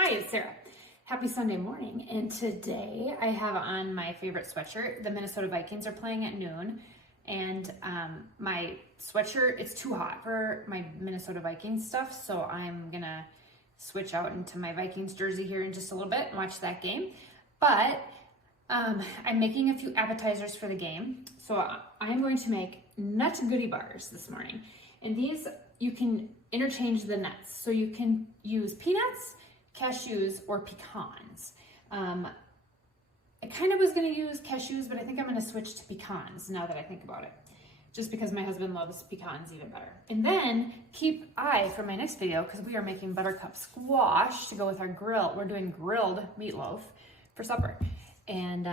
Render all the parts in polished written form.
Hi, it's Sarah. Happy Sunday morning, and today I have on my favorite sweatshirt. The Minnesota Vikings are playing at noon, and my sweatshirt, it's too hot for my Minnesota Vikings stuff, so I'm gonna switch out into my Vikings jersey here in just a little bit and watch that game. But I'm making a few appetizers for the game, so I'm going to make nut Goodie bars this morning. And these, you can interchange the nuts, so you can use peanuts, cashews, or pecans. I kind of was going to use cashews, but I think I'm going to switch to pecans now that I think about it, just because my husband loves pecans even better. And then keep eye for my next video, because we are making buttercup squash to go with our grill. We're doing grilled meatloaf for supper. And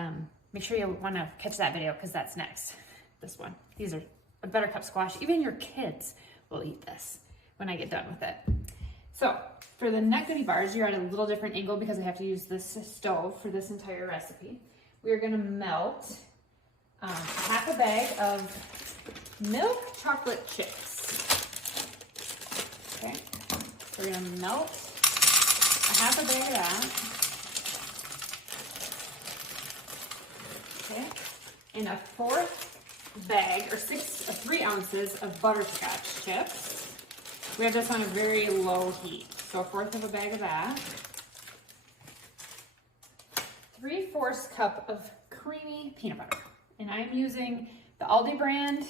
make sure you want to catch that video, because that's next. This one. These are a buttercup squash. Even your kids will eat this when I get done with it. So for the nut Goodie bars, you're at a little different angle because I have to use this stove for this entire recipe. We are going to melt half a bag of milk chocolate chips. Okay, so we're going to melt a half a bag of that. Okay, and a fourth bag, or 3 ounces of butterscotch chips. We have this on a very low heat, so a fourth of a bag of that. 3/4 cup of creamy peanut butter. And I'm using the Aldi brand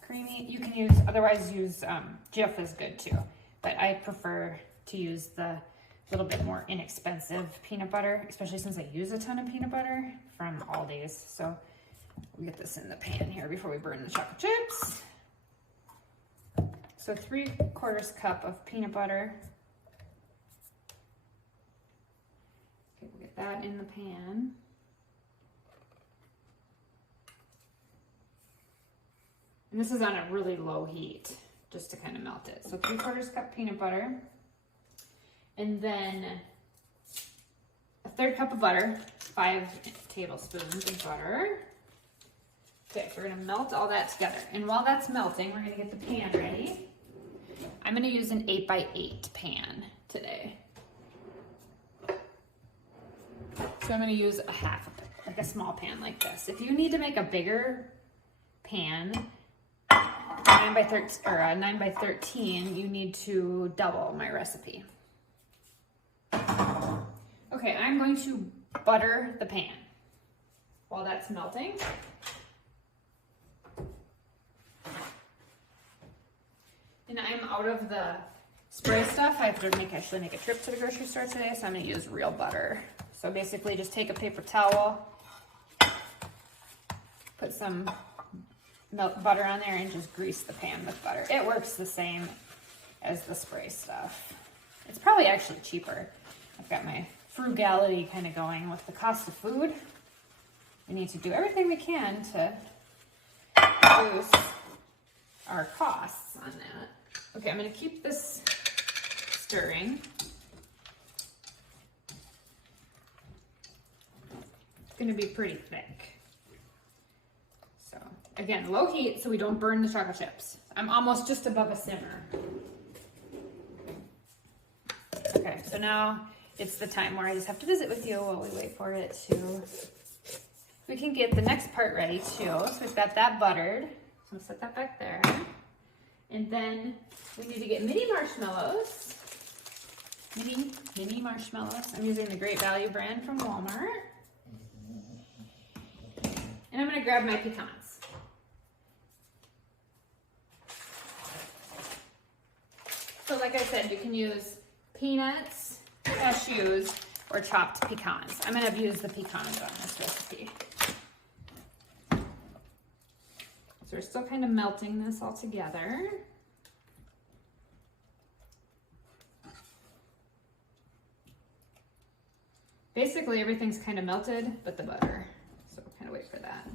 creamy. You can otherwise use Jif is good too, but I prefer to use the little bit more inexpensive peanut butter, especially since I use a ton of peanut butter from Aldi's. So we'll get this in the pan here before we burn the chocolate chips. So 3/4 cup of peanut butter. Okay, we'll get that in the pan. And this is on a really low heat, just to kind of melt it. So 3/4 cup peanut butter. And then a 1/3 cup of butter, 5 tablespoons of butter. Okay, so we're gonna melt all that together. And while that's melting, we're gonna get the pan ready. I'm gonna use an 8x8 pan today. So I'm gonna use like a small pan like this. If you need to make a bigger pan, 9x13, you need to double my recipe. Okay, I'm going to butter the pan while that's melting. And I'm out of the spray stuff. I have to actually make a trip to the grocery store today, so I'm gonna use real butter. So basically just take a paper towel, put some butter on there, and just grease the pan with butter. It works the same as the spray stuff. It's probably actually cheaper. I've got my frugality kind of going with the cost of food. We need to do everything we can to reduce our costs on that. Okay, I'm gonna keep this stirring. It's gonna be pretty thick. So again, low heat so we don't burn the chocolate chips. I'm almost just above a simmer. Okay, so now it's the time where I just have to visit with you while we wait for it to, we can get the next part ready too. So we've got that buttered. So I'm gonna set that back there. And then we need to get mini marshmallows. Mini marshmallows. I'm using the Great Value brand from Walmart. And I'm gonna grab my pecans. So like I said, you can use peanuts, cashews, or chopped pecans. I'm gonna use the pecans on this recipe. So we're still kind of melting this all together. Basically everything's kind of melted but the butter. So we'll kind of wait for that.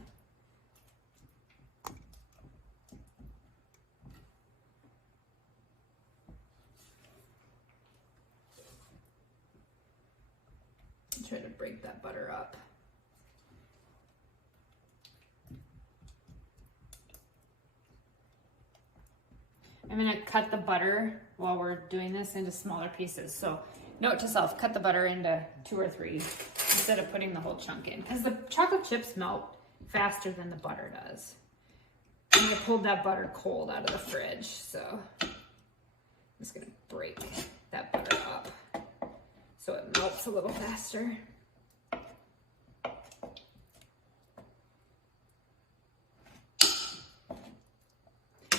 Try to break that butter up. I'm gonna cut the butter while we're doing this into smaller pieces. So Note to self, cut the butter into 2 or 3 instead of putting the whole chunk in, because the chocolate chips melt faster than the butter does. And I pulled that butter cold out of the fridge, so I'm just gonna break that butter up so it melts a little faster.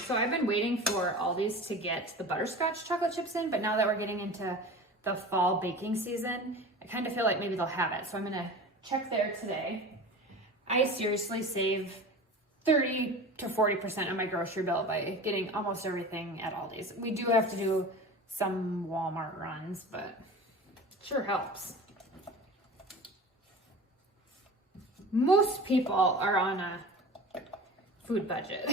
So I've been waiting for Aldi's to get the butterscotch chocolate chips in, but now that we're getting into the fall baking season, I kind of feel like maybe they'll have it. So I'm gonna check there today. I seriously save 30 to 40% of my grocery bill by getting almost everything at Aldi's. We do have to do some Walmart runs, but it sure helps. Most people are on a food budget.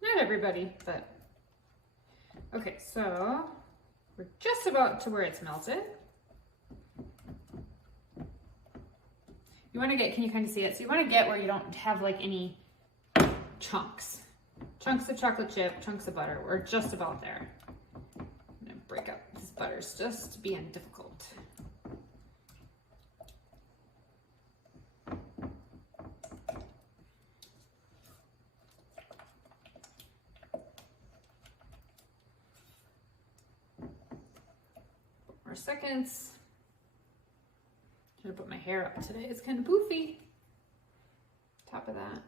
Not everybody, but okay, so we're just about to where it's melted. You want to get, can you kind of see it? So you want to get where you don't have like any chunks of chocolate chip, chunks of butter. We're just about there. I'm gonna break up this butter's just being difficult. More seconds. Should have put my hair up today. It's kind of poofy. Top of that.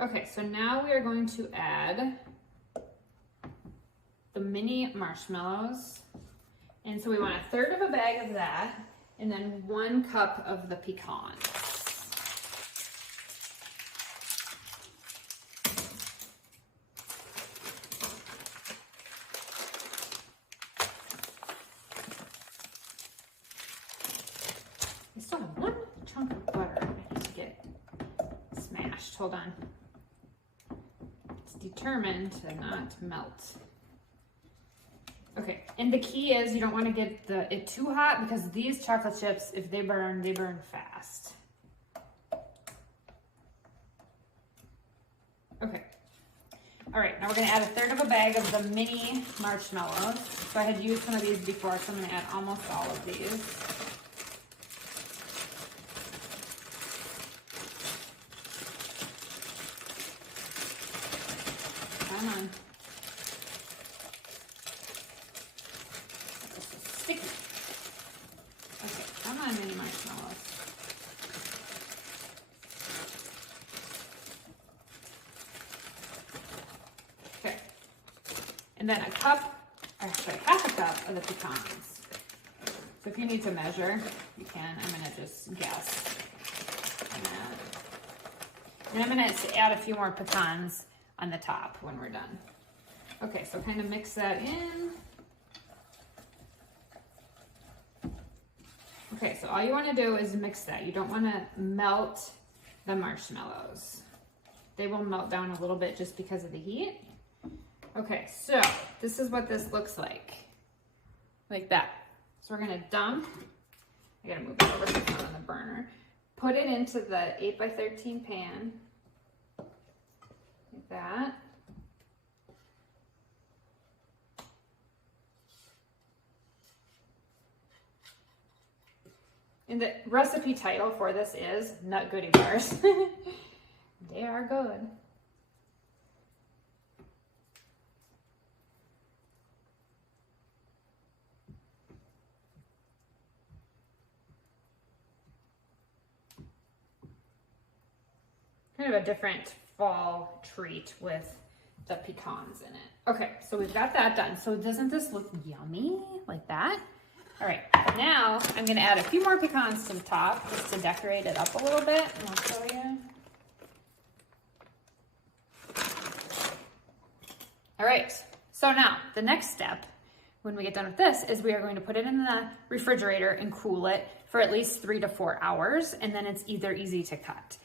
Okay, so now we are going to add the mini marshmallows. And so we want 1/3 of a bag of that, and then 1 cup of the pecans. I still have 1 chunk of butter I need to get smashed. Hold on. It's determined to not melt. Okay, and the key is you don't want to get it too hot, because these chocolate chips, if they burn fast. Okay. All right, now we're gonna add 1/3 of a bag of the mini marshmallows. So I had used one of these before, so I'm gonna add almost all of these. Come on. This is sticky. Okay, come on, mini marshmallows. Okay. And then actually half a cup of the pecans. So if you need to measure, you can. I'm gonna just guess. And I'm gonna add a few more pecans on the top when we're done. Okay, so kind of mix that in. Okay, so all you want to do is mix that. You don't want to melt the marshmallows. They will melt down a little bit just because of the heat. Okay, so this is what this looks like that. So we're gonna dump, I gotta move it over so it's not on the burner. Put it into the 8x13 pan, like that. And the recipe title for this is Nut Goodie Bars. They are good. Kind of a different fall treat with the pecans in it. Okay, so we've got that done. So doesn't this look yummy like that? All right, now I'm gonna add a few more pecans to the top just to decorate it up a little bit, and I'll show you. All right, so now the next step when we get done with this is we are going to put it in the refrigerator and cool it for at least 3 to 4 hours, and then it's easy to cut.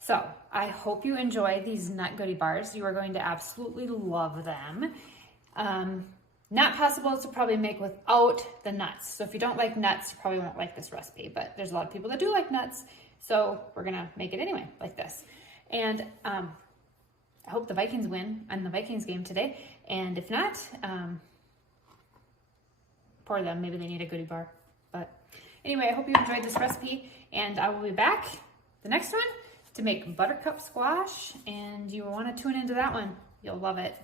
So I hope you enjoy these Nut Goodie Bars. You are going to absolutely love them. Not possible to probably make without the nuts. So if you don't like nuts, you probably won't like this recipe, but there's a lot of people that do like nuts. So we're gonna make it anyway, like this. And I hope the Vikings win on the Vikings game today. And if not, poor them, maybe they need a Goodie bar. But anyway, I hope you enjoyed this recipe, and I will be back the next one to make buttercup squash, and you will want to tune into that one. You'll love it.